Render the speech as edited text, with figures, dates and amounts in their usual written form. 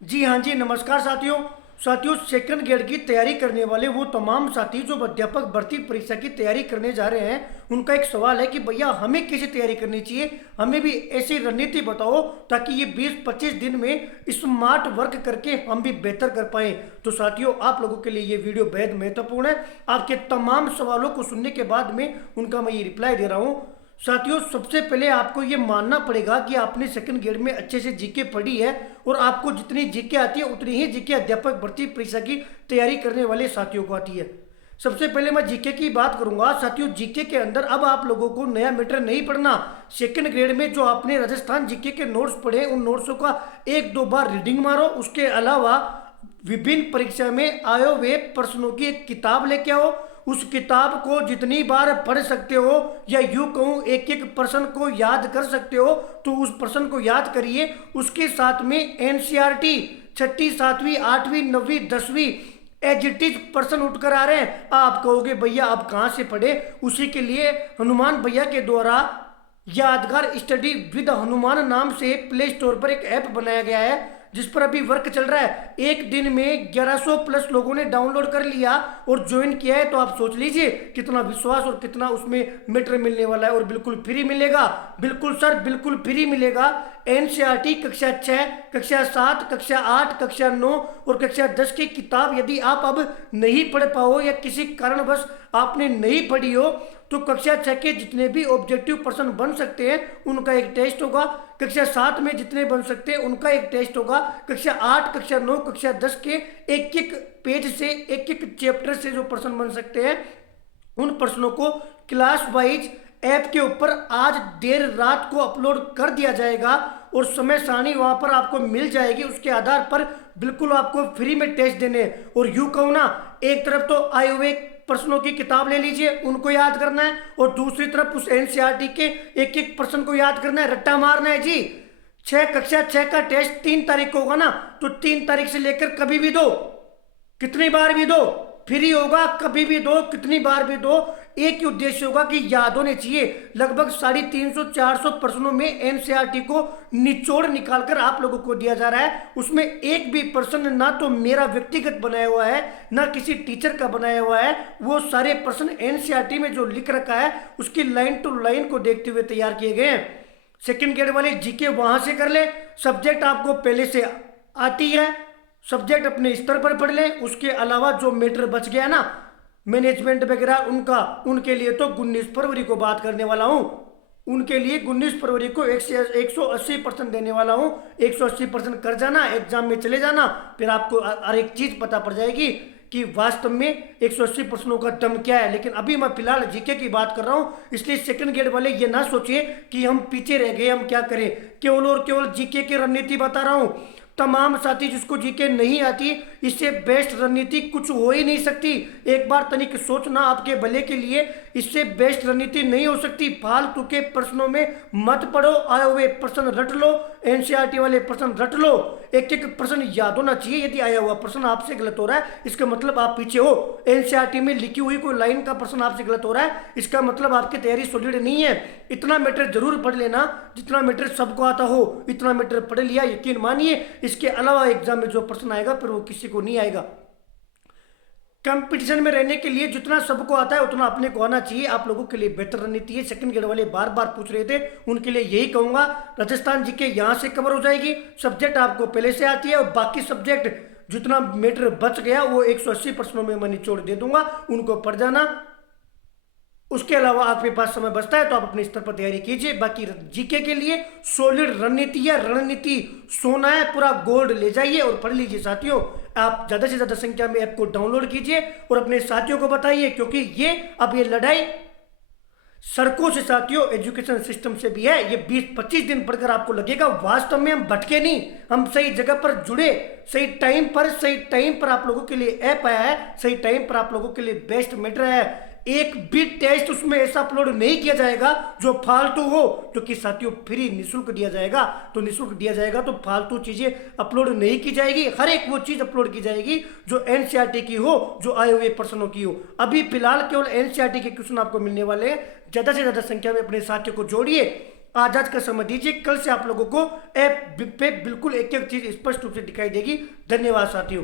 जी हाँ जी, नमस्कार साथियों। सेकंड ग्रेड की तैयारी करने वाले वो तमाम साथी जो अध्यापक भर्ती परीक्षा की तैयारी करने जा रहे हैं, उनका एक सवाल है कि भैया हमें कैसे तैयारी करनी चाहिए, हमें भी ऐसी रणनीति बताओ ताकि ये 20-25 दिन में स्मार्ट वर्क करके हम भी बेहतर कर पाएं। तो साथियों, आप लोगों के लिए ये वीडियो बेहद महत्वपूर्ण है। आपके तमाम सवालों को सुनने के बाद में उनका मैं ये रिप्लाई दे रहा हूँ। साथियों, सबसे पहले आपको ये मानना पड़ेगा कि आपने सेकंड ग्रेड में अच्छे से जीके पढ़ी है और आपको जितनी जीके आती है उतनी ही जीके अध्यापक भर्ती परीक्षा की तैयारी करने वाले साथियों को आती है। सबसे पहले मैं जीके की बात करूंगा। साथियों, जीके के अंदर अब आप लोगों को नया मैटर नहीं पढ़ना। सेकंड ग्रेड में जो आपने राजस्थान जीके के नोट्स पढ़े, उन नोट्सों का एक दो बार रीडिंग मारो। उसके अलावा विभिन्न परीक्षा में आए हुए प्रश्नों की एक किताब लेके आओ। उस किताब को जितनी बार पढ़ सकते हो, या यूं कहूं एक एक प्रश्न को याद कर सकते हो, तो उस प्रश्न को याद करिए। उसके साथ में एनसीईआरटी छठी, सातवीं, आठवीं, नवीं, 10वीं एज इट इज प्रश्न उठकर आ रहे हैं। आप कहोगे भैया आप कहाँ से पढ़े? उसी के लिए हनुमान भैया के द्वारा यादगार स्टडी विद हनुमान नाम से प्ले स्टोर पर एक ऐप बनाया गया है, जिस पर अभी वर्क चल रहा है। एक दिन में 1100 प्लस लोगों ने डाउनलोड कर लिया और ज्वाइन किया है। तो आप सोच लीजिए कितना विश्वास और कितना उसमें मैटर मिलने वाला है। और बिल्कुल फ्री मिलेगा, बिल्कुल सर बिल्कुल फ्री मिलेगा। एनसीईआरटी कक्षा 6, कक्षा 7, कक्षा 8, कक्षा 9 और कक्षा 10 की किताब यदि आप अब नहीं पढ़ पाओ या किसी कारणवश आपने नहीं पढ़ी हो, तो कक्षा 6 के जितने भी ऑब्जेक्टिव प्रश्न बन सकते हैं उनका एक टेस्ट होगा। कक्षा 7 में जितने बन सकते हैं उनका एक टेस्ट होगा। कक्षा 8, कक्षा 9, कक्षा 10 के एक एक पेज से, एक एक चैप्टर से जो प्रश्न बन सकते हैं, उन प्रश्नों को क्लास वाइज ऐप के ऊपर आज देर रात को अपलोड कर दिया जाएगा और समय सारणी वहां पर आपको मिल जाएगी। उसके आधार पर बिल्कुल आपको फ्री में टेस्ट देने हैं। और यूं कहूं ना, एक तरफ तो आए हुए प्रश्नों की किताब ले लीजिए, उनको याद करना है, और दूसरी तरफ उस एनसीईआरटी के एक एक प्रश्न को याद करना है, रट्टा मारना है जी। कक्षा 6 का टेस्ट 3 तारीख को होगा ना, तो 3 तारीख से लेकर कभी भी दो, कितनी बार भी दो, फ्री होगा, कभी भी दो, कितनी बार भी दो। एक ही उद्देश्य होगा कि याद होने चाहिए। लगभग 350-400 प्रश्नों में एनसीईआरटी को निचोड़ निकालकर आप लोगों को दिया जा रहा है। उसमें एक भी प्रश्न ना तो मेरा व्यक्तिगत बनाया हुआ है, ना किसी टीचर का बनाया हुआ है। वो सारे प्रश्न एनसीईआरटी में जो लिख रखा है उसकी लाइन टू लाइन को देखते हुए तैयार किए गए हैं। सेकंड ग्रेड वाले जीके वहां से कर ले। सब्जेक्ट आपको पहले से आती है, सब्जेक्ट अपने स्तर पर पढ़ लें। उसके अलावा जो मैटर बच गया ना, मैनेजमेंट वगैरह उनका, उनके लिए तो 19 फरवरी को बात करने वाला हूं। उनके लिए 19 फरवरी को 180% देने वाला हूं। 180% कर जाना, एग्जाम में चले जाना, फिर आपको हर एक चीज पता पड़ जाएगी कि वास्तव में 180 प्रश्नों का दम क्या है। लेकिन अभी मैं फिलहाल जीके की बात कर रहा हूं, इसलिए सेकंड ग्रेड वाले ये ना सोचिए कि हम पीछे रह गए, हम क्या करें। केवल और केवल जीके की रणनीति बता रहा हूं। तमाम साथी जिसको जीके नहीं आती, इससे बेस्ट रणनीति कुछ हो ही नहीं सकती। एक बार तनिक सोचना आपके भले के लिए, इससे बेस्ट रणनीति नहीं हो सकती। फालतू के प्रश्नों में मत पढ़ो, आए हुए प्रश्न रट लो, एनसीईआरटी वाले प्रश्न रट लो। एक एक प्रश्न याद होना चाहिए। यदि आया हुआ प्रश्न आपसे गलत हो रहा है, इसका मतलब आप पीछे हो। एनसीईआरटी में लिखी हुई कोई लाइन का प्रश्न आपसे गलत हो रहा है, इसका मतलब आपकी तैयारी सॉलिड नहीं है। इतना मैटर जरूर पढ़ लेना जितना मैटर सबको आता हो। इतना मैटर पढ़ लिया, यकीन मानिए इसके अलावा एग्जाम में जो प्रश्न आएगा फिर वो किसी को नहीं आएगा। कंपटीशन में रहने के लिए जितना सबको आता है उतना अपने को आना चाहिए। आप लोगों के लिए बेहतर रणनीति है। सेकंड ग्रेड वाले बार बार पूछ रहे थे, उनके लिए यही कहूंगा, राजस्थान जीके यहां से कवर हो जाएगी। सब्जेक्ट आपको पहले से आती है और बाकी सब्जेक्ट जितना मैटर बच गया वो 180 प्रश्नों में मैं निचोड़ दे दूंगा, उनको पढ़ जाना। उसके अलावा आपके पास समय बचता है तो आप अपने स्तर पर तैयारी कीजिए। बाकी जीके के लिए सॉलिड रणनीति है, रणनीति सोना है, पूरा गोल्ड ले जाइए और पढ़ लीजिए। साथियों, आप ज्यादा से ज्यादा संख्या में ऐप को डाउनलोड कीजिए और अपने साथियों को बताइए, क्योंकि ये लड़ाई सड़कों से साथियों एजुकेशन सिस्टम से भी है। ये 20-25 दिन पढ़कर आपको लगेगा वास्तव में हम भटके नहीं, हम सही जगह पर जुड़े, सही टाइम पर आप लोगों के लिए ऐप आया है, सही टाइम पर आप लोगों के लिए बेस्ट मैटर है। एक भी टेस्ट उसमें ऐसा अपलोड नहीं किया जाएगा जो फालतू हो, क्योंकि साथियों फ्री निःशुल्क दिया जाएगा। तो निःशुल्क दिया जाएगा तो फालतू चीजें अपलोड नहीं की जाएगी। हर एक वो चीज अपलोड की जाएगी जो एनसीईआरटी की हो, जो आए हुए प्रश्नों की हो। अभी फिलहाल केवल एनसीईआरटी के क्वेश्चन आपको मिलने वाले हैं। ज्यादा से ज्यादा संख्या में अपने साथियों को जोड़िए। आज का समय दीजिए। कल से आप लोगों को ऐप पे बिल्कुल एक एक चीज स्पष्ट रूप से दिखाई देगी। धन्यवाद साथियों।